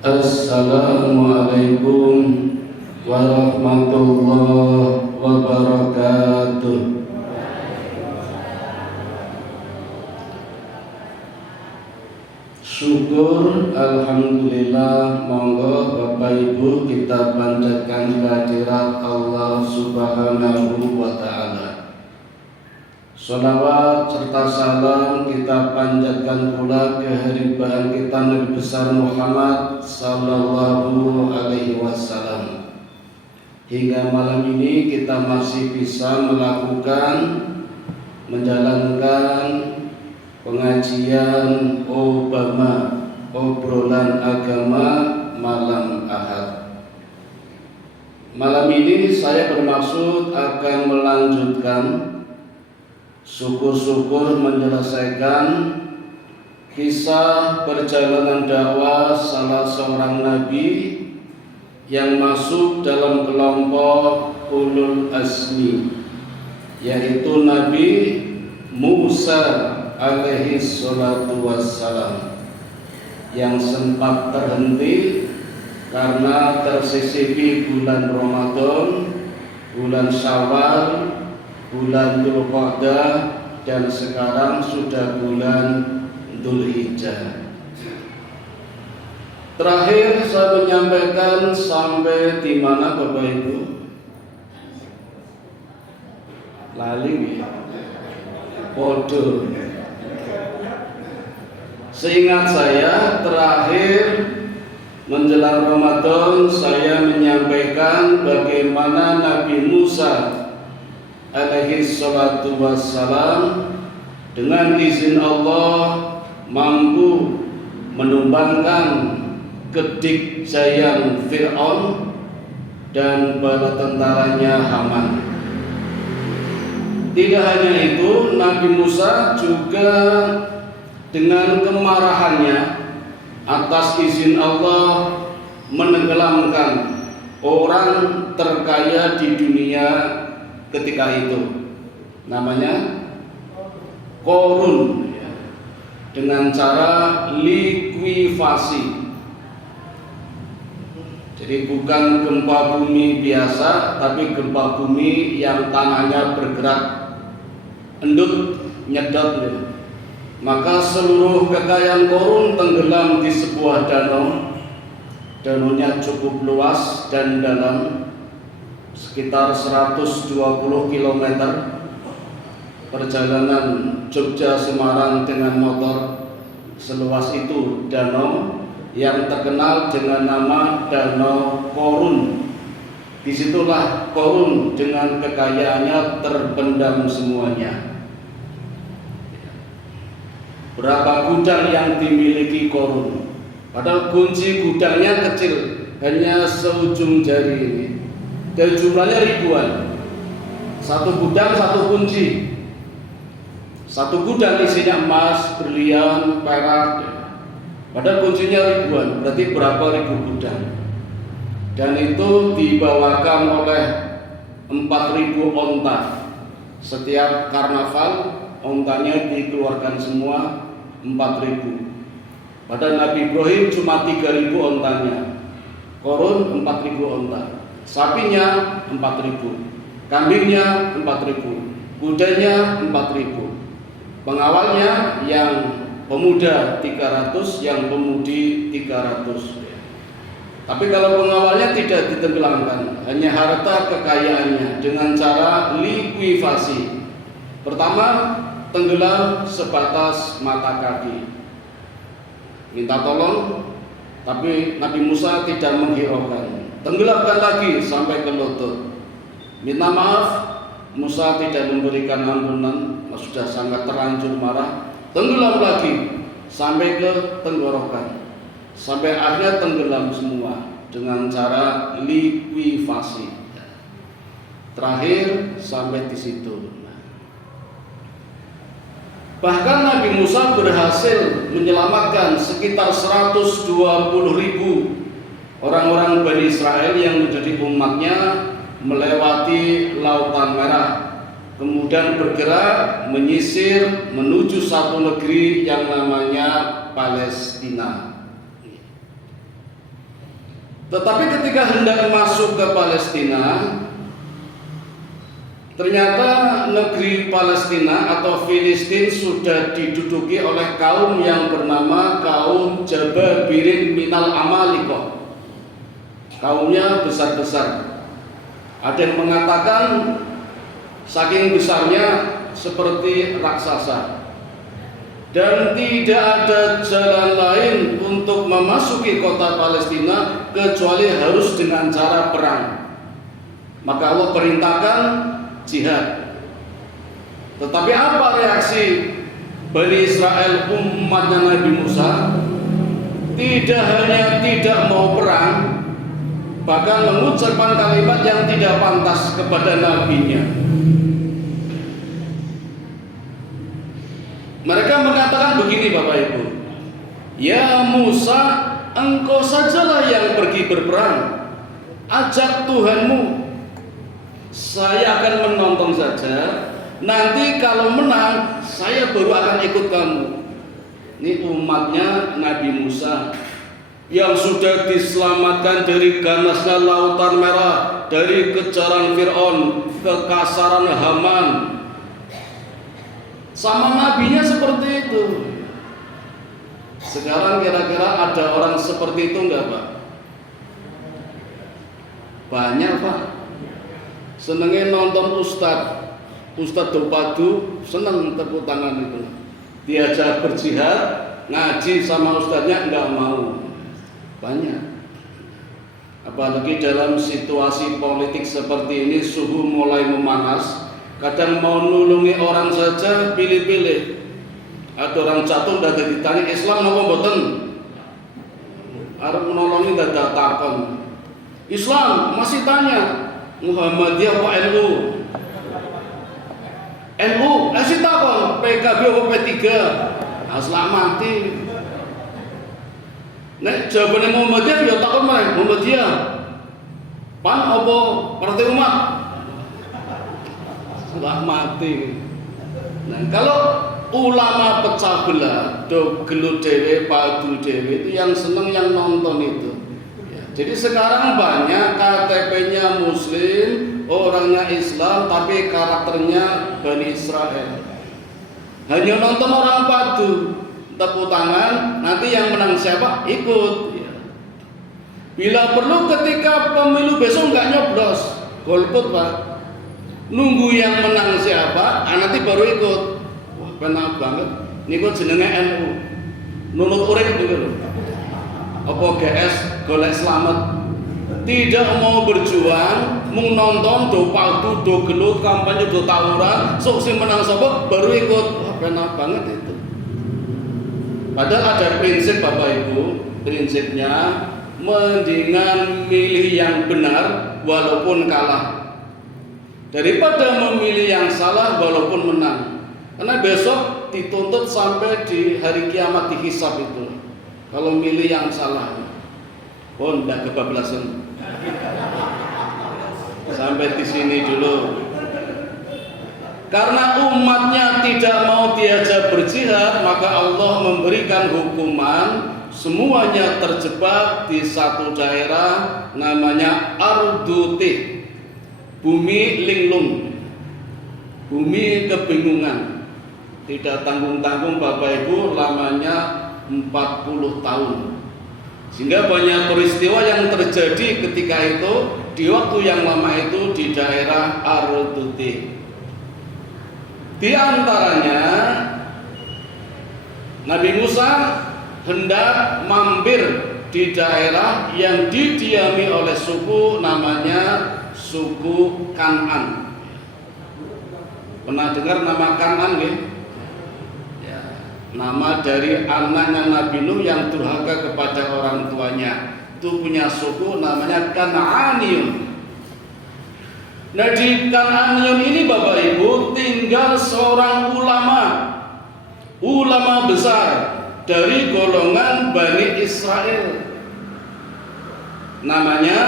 Assalamualaikum warahmatullahi wabarakatuh. Syukur alhamdulillah, monggo Bapak Ibu kita panjatkan kehadirat Allah Subhanahu wa taala. Sholawat serta salam kita panjatkan pula kehadiran kita Nabi besar Muhammad sallallahu alaihi wasallam. Hingga malam ini kita masih bisa menjalankan pengajian obrolan agama malam Ahad. Malam ini saya bermaksud akan melanjutkan, syukur-syukur menyelesaikan kisah perjalanan dakwah salah seorang nabi yang masuk dalam kelompok ulul azmi, yaitu Nabi Musa alaihi salatu wassalam, yang sempat terhenti karena tersisipi bulan Ramadan, bulan Syawal, bulan Dzulqa'dah, dan sekarang sudah bulan Dzulhijjah. Terakhir saya menyampaikan sampai di mana Bapak Ibu? Lali Podo. Seingat saya terakhir menjelang Ramadan saya menyampaikan bagaimana Nabi Musa alaihi salatu wassalam dengan izin Allah mampu menumbangkan kedikjayaan Fir'aun dan bala tentaranya Haman. Tidak hanya itu, Nabi Musa juga dengan kemarahannya atas izin Allah menenggelamkan orang terkaya di dunia ketika itu, namanya Korun, dengan cara likuifasi. Jadi bukan gempa bumi biasa, tapi gempa bumi yang tanahnya bergerak, endut, nyedot. Maka seluruh kekayaan Korun tenggelam di sebuah danau. Danaunya cukup luas dan dalam, sekitar 120 km. Perjalanan Jogja Semarang dengan motor seluas itu danau yang terkenal dengan nama Danau Korun. Disitulah Korun dengan kekayaannya terpendam semuanya. Berapa gudang yang dimiliki Korun? Padahal kunci gudangnya kecil, hanya seujung jari ini. Dan jumlahnya ribuan. Satu gudang, satu kunci. Satu gudang isinya emas, berlian, perak. Padahal kuncinya ribuan, berarti berapa ribu gudang. Dan itu dibawakan oleh 4.000 onta. Setiap karnaval ontanya dikeluarkan semua 4.000. Padahal Nabi Ibrahim cuma 3.000 ontanya. Korun 4.000 onta. Sapinya 4.000. Kambingnya 4.000. Kudanya 4.000. Pengawalnya yang pemuda 300, yang pemudi 300. Tapi kalau pengawalnya tidak ditenggelamkan, hanya harta kekayaannya dengan cara likuifasi. Pertama, tenggelam sebatas mata kaki. Minta tolong, tapi Nabi Musa tidak menghiraukan. Tenggelamkan lagi sampai ke lutut. Minta maaf, Musa tidak memberikan ampunan, sudah sangat terlanjur marah. Tenggelam lagi sampai ke tenggorokan, sampai akhirnya tenggelam semua dengan cara likuifasi. Terakhir sampai di situ. Bahkan Nabi Musa berhasil menyelamatkan sekitar 120.000 orang-orang Bani Israel yang menjadi umatnya melewati Lautan Merah, kemudian bergerak menyisir menuju satu negeri yang namanya Palestina. Tetapi ketika hendak masuk ke Palestina, ternyata negeri Palestina atau Filistin sudah diduduki oleh kaum yang bernama kaum Jababirin minal Amalikoh. Kaumnya besar-besar. Ada yang mengatakan saking besarnya seperti raksasa. Dan tidak ada jalan lain untuk memasuki kota Palestina kecuali harus dengan cara perang. Maka Allah perintahkan jihad. Tetapi apa reaksi Bani Israel, umatnya Nabi Musa? Tidak hanya tidak mau perang, bahkan mengucapkan kalimat yang tidak pantas kepada nabinya. Mereka mengatakan begini, Bapak Ibu, ya Musa, engkau sajalah yang pergi berperang, ajak Tuhanmu, saya akan menonton saja, nanti kalau menang saya baru akan ikut kamu. Ini umatnya Nabi Musa yang sudah diselamatkan dari ganasnya lautan merah, dari kejaran Fir'aun, kekasaran Haman. Sama nabinya seperti itu. Sekarang kira-kira ada orang seperti itu enggak, Pak? Banyak, Pak. Senengnya nonton Ustadz Dopadu, seneng tepuk tangan itu. Diajak berjihad, ngaji sama ustadznya enggak mau. Banyak. Apalagi dalam situasi politik seperti ini, suhu mulai memanas. Kadang mau nulungi orang saja pilih-pilih. Ada orang jatuh udah ditanya Islam apa mboten? Arep menolongi udah takon. Islam masih tanya Muhammadiyah apa NU? NU masih takon PKB apa P3? Aslam mati. Nek jawabannya Muhammadiyah ya takon meneh Muhammadiyah. Pan apa Partai Umat? Sudah mati. Nah, kalau ulama pecah belah, do gelut dewe, padu dewe, itu yang seneng yang nonton itu. Ya, jadi sekarang banyak KTP-nya Muslim, orangnya Islam, tapi karakternya Bani Israel. Hanya nonton orang padu, tepuk tangan, nanti yang menang siapa ikut. Ya. Bila perlu ketika pemilu besok nggak nyoblos, golput, Pak. Nunggu yang menang siapa, nanti baru ikut. Wah, benar banget. Niku jenenge NU. Nunut urip niku lho. Apa GS golek slamet. Tidak mau berjuang, mung nonton do paldu, do gelut, kampanye do tawuran, sok sing menang sapa baru ikut. Wah, benar banget itu. Padahal ada prinsip, Bapak Ibu. Prinsipnya mendingan milih yang benar walaupun kalah daripada memilih yang salah walaupun menang. Karena besok dituntut sampai di hari kiamat dihisab itu. Kalau milih yang salah. Oh, enggak kebablasan. Sampai di sini dulu. Karena umatnya tidak mau diajak berjihad, maka Allah memberikan hukuman semuanya terjebak di satu daerah namanya Ardutih. Bumi linglung, bumi kebingungan, tidak tanggung-tanggung, Bapak Ibu, lamanya 40 tahun. Sehingga banyak peristiwa yang terjadi ketika itu, di waktu yang lama itu di daerah Ardutih. Di antaranya Nabi Musa hendak mampir di daerah yang didiami oleh suku namanya suku Kan'an. Pernah dengar nama Kan'an nggih? Ya, nama dari anaknya Nabi Nuh yang durhaka kepada orang tuanya. Itu punya suku namanya Kan'aniyun. Nah, di Kan'aniyun ini, Bapak Ibu, tinggal seorang ulama besar dari golongan Bani Israel. Namanya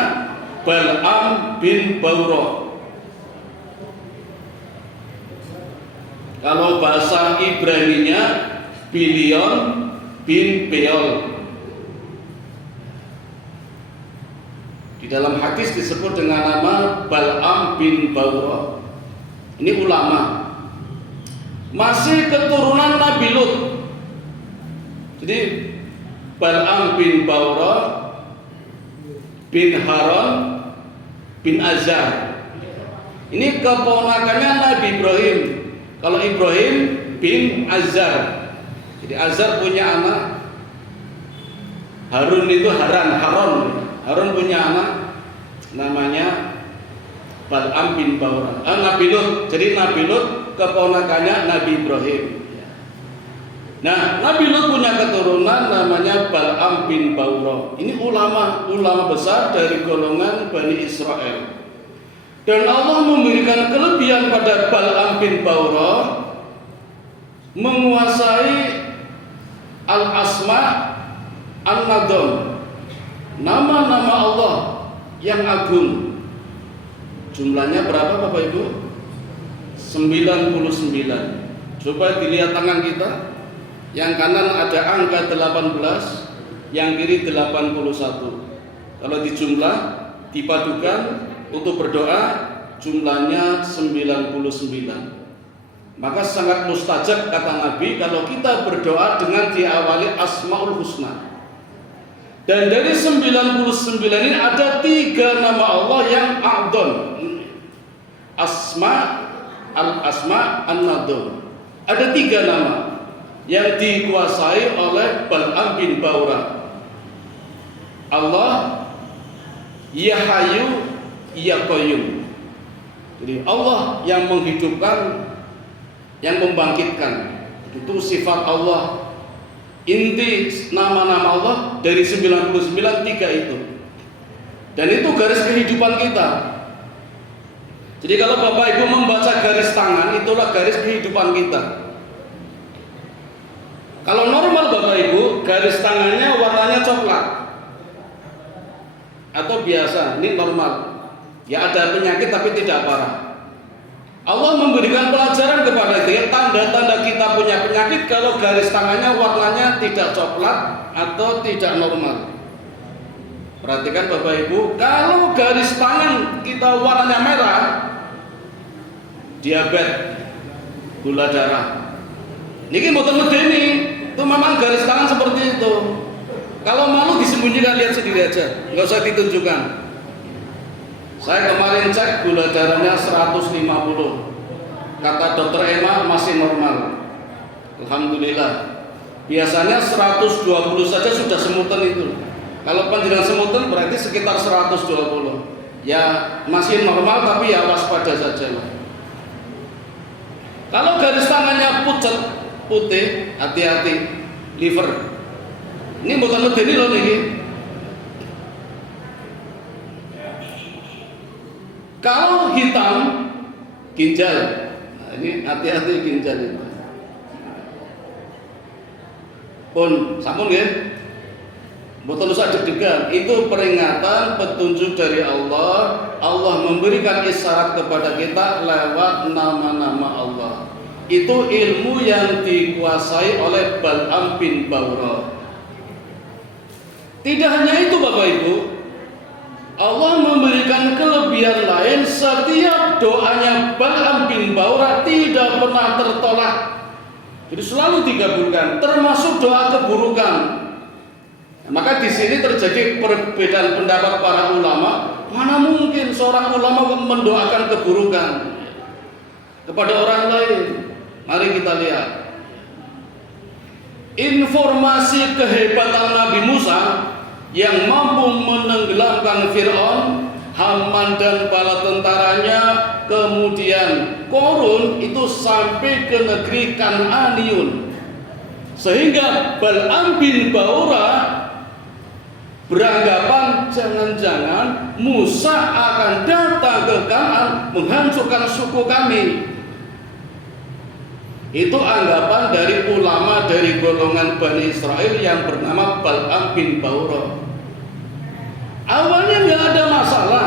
Bal'am bin Baurah. Kalau bahasa Ibraninya Bilion bin Beol. Di dalam hadis disebut dengan nama Bal'am bin Baura. Ini ulama. Masih keturunan Nabi Lut. Jadi Bal'am bin Baura bin Haran bin Azar. Ini keponakannya Nabi Ibrahim. Kalau Ibrahim bin Azar. Jadi Azar punya anak. Harun itu Harun punya anak namanya Bal'am bin Baura. Nabi Lut. Jadi Nabi Lut keponakannya Nabi Ibrahim. Nah, Nabi Lut punya keturunan namanya Bal'am bin Baura. Ini ulama besar dari golongan Bani Israel. Dan Allah memberikan kelebihan pada Bal'am bin Baura menguasai al-asma an-nadham, nama-nama Allah yang agung. Jumlahnya berapa Bapak Ibu? 99. Coba dilihat tangan kita. Yang kanan ada angka 18, yang kiri 81. Kalau dijumlah, dipadukan untuk berdoa, jumlahnya 99. Maka sangat mustajab kata Nabi kalau kita berdoa dengan diawali Asmaul Husna. Dan dari 99 ini ada 3 nama Allah yang a'dham. Al-asma an-nadham. Ada 3 nama yang dikuasai oleh Bal'am bin Baura. Allah, Ya Hayyu, Ya Qayyum. Jadi Allah yang menghidupkan, yang membangkitkan. Itu sifat Allah. Inti nama-nama Allah dari 99 3 itu. Dan itu garis kehidupan kita. Jadi kalau Bapak Ibu membaca garis tangan, itulah garis kehidupan kita. Kalau normal Bapak Ibu, garis tangannya warnanya coklat atau biasa, ini normal. Ya ada penyakit tapi tidak parah. Allah memberikan pelajaran kepada kita, tanda-tanda kita punya penyakit kalau garis tangannya warnanya tidak coklat atau tidak normal. Perhatikan Bapak Ibu, kalau garis tangan kita warnanya merah, diabetes, gula darah. Niki mboten medeni, itu memang garis tangan seperti itu. Kalau malu disembunyikan, lihat sendiri aja, nggak usah ditunjukkan. Saya kemarin cek gula darahnya 150. Kata dokter Emma masih normal. Alhamdulillah. Biasanya 120 saja sudah semutan itu. Kalau panjangan semutan berarti sekitar 120. Ya masih normal tapi ya waspada saja. Kalau garis tangannya pucat, putih, hati-hati, liver. Ini bukan medeni loh nih. Kalau hitam, ginjal. Nah, ini hati-hati ginjal itu. Pun, sampun ya. Betul usah deg-degan. Itu peringatan, petunjuk dari Allah. Allah memberikan isyarat kepada kita lewat nama-nama Allah. Itu ilmu yang dikuasai oleh Bal'am bin Baura. Tidak hanya itu Bapak Ibu, Allah memberikan kelebihan lain. Setiap doanya Bal'am bin Baura tidak pernah tertolak. Jadi selalu dikabulkan, termasuk doa keburukan. Nah, maka di sini terjadi perbedaan pendapat para ulama. Mana mungkin seorang ulama mendoakan keburukan kepada orang lain? Mari kita lihat. Informasi kehebatan Nabi Musa yang mampu menenggelamkan Fir'aun, Haman dan bala tentaranya, kemudian Korun itu sampai ke negeri Kan'aniyun, sehingga Bal'am bin Baura beranggapan jangan-jangan Musa akan datang ke Kan'an menghancurkan suku kami. Itu anggapan dari ulama dari golongan Bani Israel yang bernama Bal'am bin Baura. Awalnya nggak ada masalah,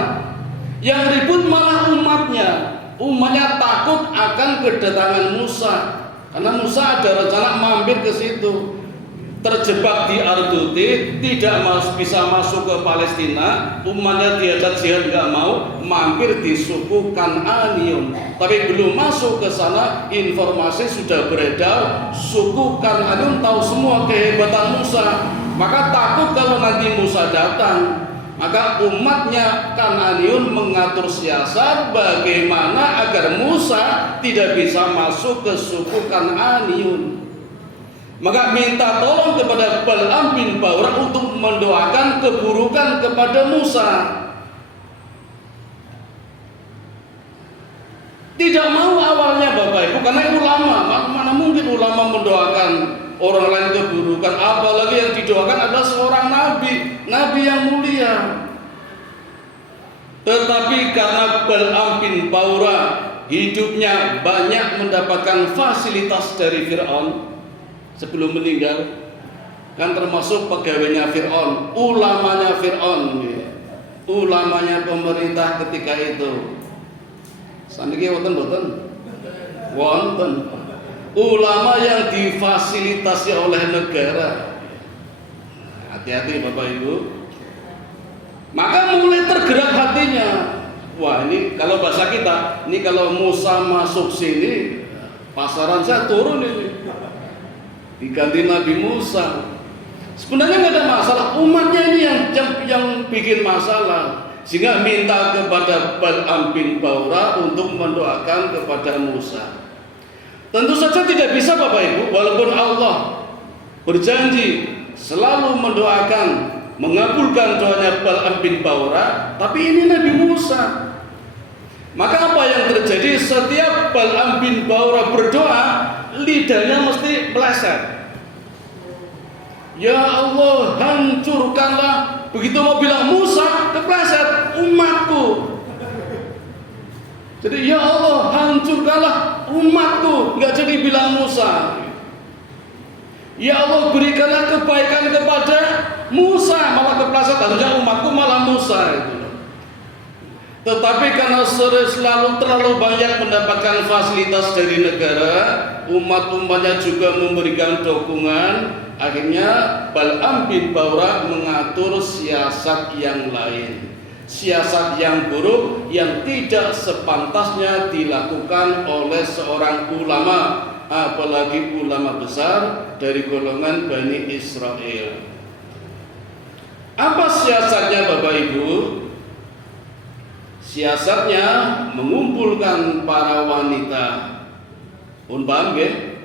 yang ribut malah umatnya. Umatnya takut akan kedatangan Musa, karena Musa ada rencana mampir ke situ. terjebak di Arduti, tidak bisa masuk ke Palestina, umatnya diajak jihad nggak mau, mampir di suku Kan'aniun. Tapi belum masuk ke sana, informasi sudah beredar, suku Kan'aniun tahu semua kehebatan Musa, maka takut kalau nanti Musa datang. Maka umatnya Kan'aniun mengatur siasat bagaimana agar Musa tidak bisa masuk ke suku Kan'aniun. Maka minta tolong kepada Bal'am bin Ba'urah untuk mendoakan keburukan kepada Musa. Tidak mau awalnya Bapak Ibu, karena ulama, mana mungkin ulama mendoakan orang lain keburukan, apalagi yang didoakan adalah seorang nabi yang mulia. Tetapi karena Bal'am bin Ba'urah hidupnya banyak mendapatkan fasilitas dari Fir'aun sebelum meninggal, kan termasuk pegawainya Fir'aun, ulamanya Fir'aun, ulamanya pemerintah ketika itu. Saniki wonten ulama yang difasilitasi oleh negara. Hati-hati Bapak Ibu. Maka mulai tergerak hatinya. Wah, ini kalau bahasa kita, ini kalau Musa masuk sini, pasaran saya turun ini. Diganti Nabi Musa. Sebenarnya nggak ada masalah, umatnya ini yang bikin masalah, sehingga minta kepada Bal'am bin Ba'urah untuk mendoakan kepada Musa. Tentu saja tidak bisa Bapak Ibu, walaupun Allah berjanji selalu mendoakan, mengabulkan doanya Bal'am bin Ba'urah, tapi ini Nabi Musa. Maka apa yang terjadi setiap Bal'am bin Ba'urah berdoa, lidahnya mesti meleset. Ya Allah, hancurkanlah. Begitu mau bilang Musa, kepleset, umatku. Jadi ya Allah, hancurkanlah umatku, nggak jadi bilang Musa. Ya Allah, berikanlah kebaikan kepada Musa, malah kepleset, harusnya umatku malah Musa itu. Tetapi karena selalu terlalu banyak mendapatkan fasilitas dari negara, umat-umatnya juga memberikan dukungan, akhirnya Bal'am bin Ba'urah mengatur siasat yang lain, siasat yang buruk yang tidak sepantasnya dilakukan oleh seorang ulama, apalagi ulama besar dari golongan Bani Israel. Apa siasatnya Bapak Ibu? Siasatnya mengumpulkan para wanita. Pun paham ya?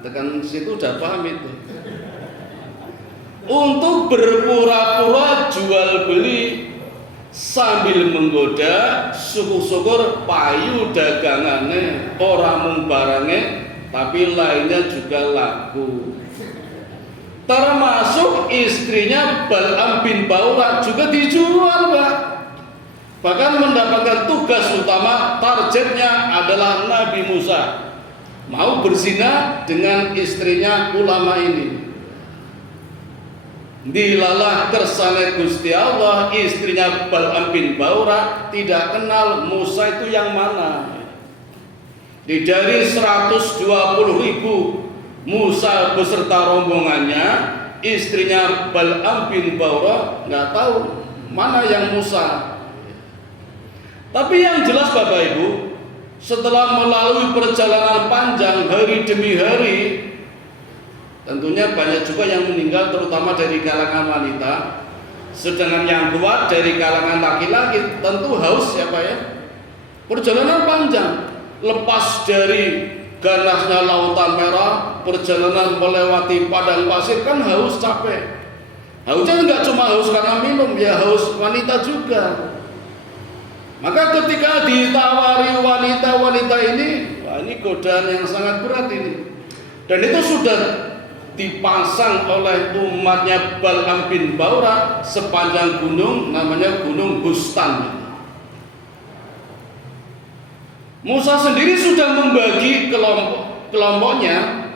Tekan situ udah paham itu. Untuk berpura-pura jual beli sambil menggoda, syukur-syukur payu dagangannya, orang mung barangnya, tapi lainnya juga laku. Termasuk istrinya Bal'am bin Ba'urah juga dijual, Pak. Bahkan mendapatkan tugas utama, targetnya adalah Nabi Musa mau berzina dengan istrinya ulama ini. Dilalah kersane Gusti Allah, istrinya Bal'am bin Ba'urah tidak kenal Musa itu yang mana. Dari 120.000 Musa beserta rombongannya, istrinya Bal'am bin Ba'urah nggak tahu mana yang Musa. Tapi yang jelas Bapak Ibu, setelah melalui perjalanan panjang hari demi hari, tentunya banyak juga yang meninggal, terutama dari kalangan wanita. Sedangkan yang kuat dari kalangan laki-laki tentu haus siapa ya? Perjalanan panjang, lepas dari ganasnya lautan merah, perjalanan melewati padang pasir, kan haus, capek. Hausnya nggak cuma haus karena minum, ya haus wanita juga. Maka ketika ditawari wanita-wanita ini, wah ini godaan yang sangat berat ini. Dan itu sudah dipasang oleh umatnya Bal'am bin Ba'urah sepanjang gunung, namanya Gunung Bustan. Musa sendiri sudah membagi kelompoknya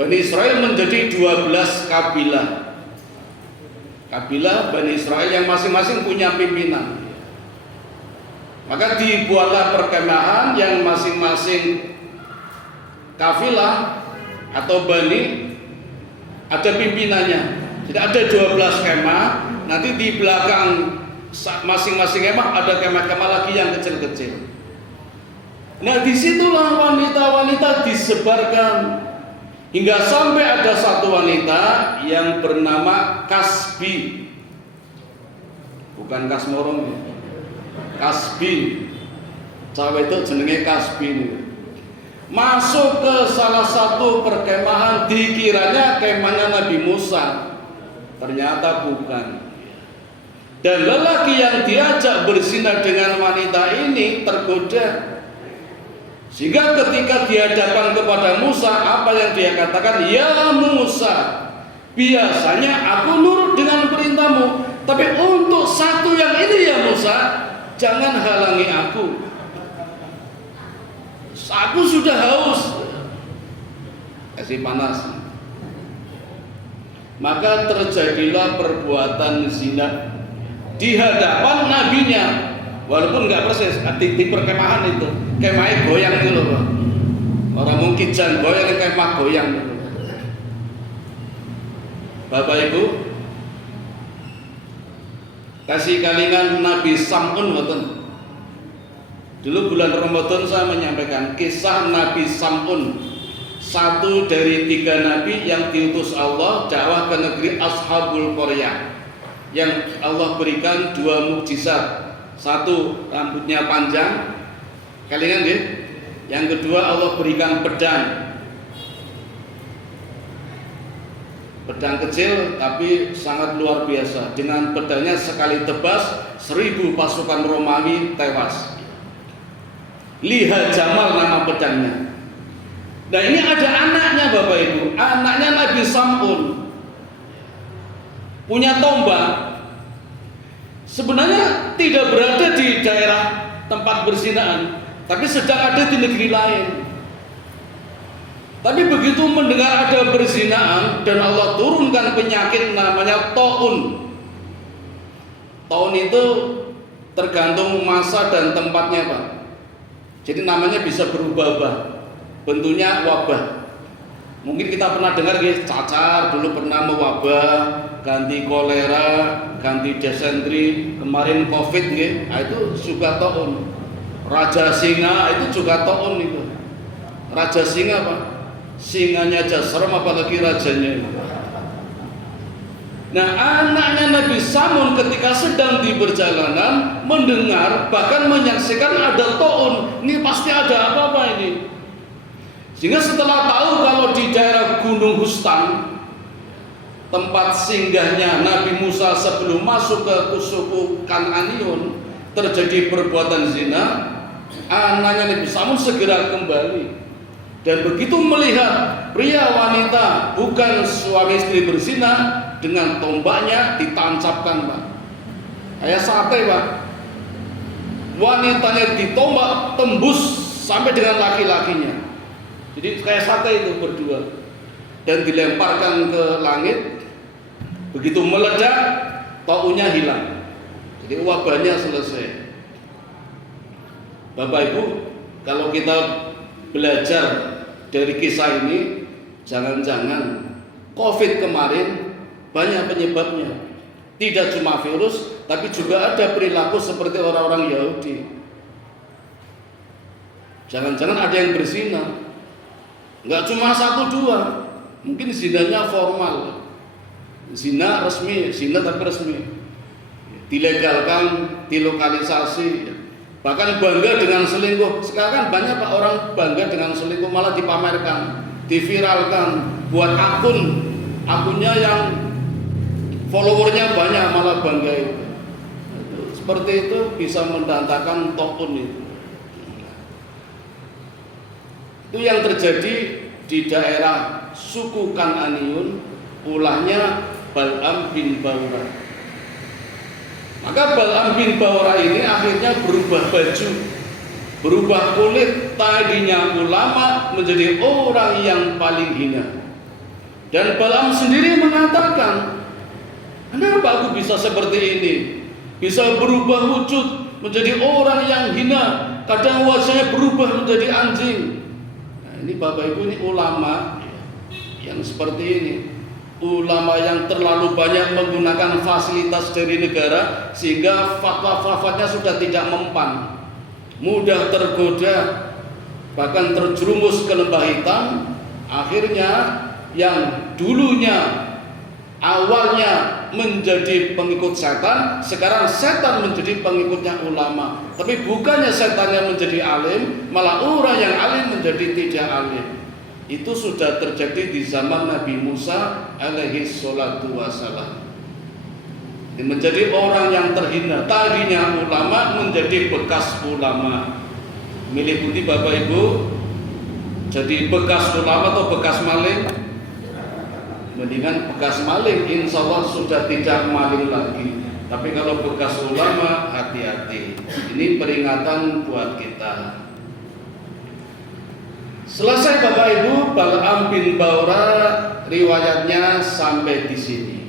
Bani Israel menjadi 12 kabilah. Kabilah Bani Israel yang masing-masing punya pimpinan. Maka dibuatlah perkemahan yang masing-masing kafilah atau bani ada pimpinannya. Jadi ada 12 kemah, nanti di belakang masing-masing kemah ada kemah-kemah lagi yang kecil-kecil. Nah, disitulah wanita-wanita disebarkan hingga sampai ada satu wanita yang bernama Kasbi, bukan Kasmorong, Kasbi. Cawe itu jenenge Kasbi ini. Masuk ke salah satu perkemahan, dikiranya kemahnya Nabi Musa, ternyata bukan. Dan lelaki yang diajak berzina dengan wanita ini tergoda, sehingga ketika dihadapkan kepada Musa, apa yang dia katakan? Ya Musa, biasanya aku nurut dengan perintahmu, tapi untuk satu yang ini ya Musa, jangan halangi aku. Aku sudah haus. Kasih panas. Maka terjadilah perbuatan zina di hadapan nabinya, walaupun nggak persis di perkemahan itu. Kemahnya goyang itu loh, Pak. Orang mungkin jangan goyang, kemah goyang itu. Bapak Ibu, kasih kalingan Nabi Sam'un ngoten. Dulu bulan Ramadan saya menyampaikan kisah Nabi Sam'un, satu dari 3 nabi yang diutus Allah dakwah ke negeri Ashabul Qaryah, yang Allah berikan 2 mukjizat. Satu, rambutnya panjang, kalian ya. Yang kedua, Allah berikan pedang. Pedang kecil tapi sangat luar biasa. Dengan pedangnya sekali tebas 1000 pasukan Romawi tewas. Liha Jamal nama pedangnya. Nah, ini ada anaknya Bapak Ibu. Anaknya Nabi Sam'un punya tombak. Sebenarnya tidak berada di daerah tempat berzinaan, tapi sedang ada di negeri lain. Tapi begitu mendengar ada berzinaan dan Allah turunkan penyakit namanya taun. Taun itu tergantung masa dan tempatnya, Pak. Jadi namanya bisa berubah-ubah. Bentuknya wabah. Mungkin kita pernah dengar ya, cacar dulu pernah mewabah, ganti kolera, ganti desentri, kemarin Covid nggih. Nah, itu juga taun. Raja Singa itu juga taun itu. Raja Singa, Pak. Singanya aja serem apalagi rajanya. Nah, anaknya Nabi Sam'un ketika sedang di perjalanan mendengar bahkan menyaksikan ada taun. Ini pasti ada apa-apa ini. Sehingga setelah tahu kalau di daerah Gunung Hustan, tempat singgahnya Nabi Musa sebelum masuk ke suku Kan'aniyun, terjadi perbuatan zina, anaknya Nabi Sam'un segera kembali. Dan begitu melihat pria wanita bukan suami istri berzina, dengan tombaknya ditancapkan, Pak. Kayak sate, Pak. Wanitanya ditombak tembus sampai dengan laki-lakinya. Jadi kayak sate itu berdua. Dan dilemparkan ke langit. Begitu meledak, taunya hilang. Jadi wabahnya selesai. Bapak Ibu, kalau kita belajar dari kisah ini, jangan-jangan Covid kemarin banyak penyebabnya. Tidak cuma virus, tapi juga ada perilaku seperti orang-orang Yahudi. Jangan-jangan ada yang berzina. Enggak cuma 1-2, mungkin zinanya formal. Zina resmi, zina tapi resmi. Dilegalkan, dilokalisasi. Bahkan bangga dengan selingkuh. Sekarang kan banyak Pak orang bangga dengan selingkuh, malah dipamerkan, diviralkan, buat akunnya yang followernya banyak malah bangga itu. Seperti itu bisa mendatangkan taun itu. Itu yang terjadi di daerah suku Kan'aniyun, ulahnya Bal'am bin Ba'urah. Maka Bal'am bin Ba'urah ini akhirnya berubah baju, berubah kulit, tadinya ulama menjadi orang yang paling hina. Dan Bal'am sendiri mengatakan, kenapa aku bisa seperti ini? Bisa berubah wujud menjadi orang yang hina, kadang wajahnya berubah menjadi anjing. Nah, ini Bapak Ibu, ini ulama yang seperti ini. ulama yang terlalu banyak menggunakan fasilitas dari negara sehingga fatwa-fatwanya sudah tidak mempan, mudah tergoda, bahkan terjerumus ke lembah hitam. Akhirnya yang dulunya awalnya menjadi pengikut setan, sekarang setan menjadi pengikutnya ulama. Tapi bukannya setannya menjadi alim, malah orang yang alim menjadi tidak alim. Itu sudah terjadi di zaman Nabi Musa alaihi salatu wassalam. Menjadi orang yang terhina, tadinya ulama menjadi bekas ulama. Milih putih Bapak Ibu, jadi bekas ulama atau bekas maling? Mendingan bekas maling, insya Allah sudah tidak maling lagi. Tapi kalau bekas ulama, hati-hati. Ini peringatan buat kita. Selesai Bapak Ibu, Bal'am bin Baura riwayatnya sampai di sini.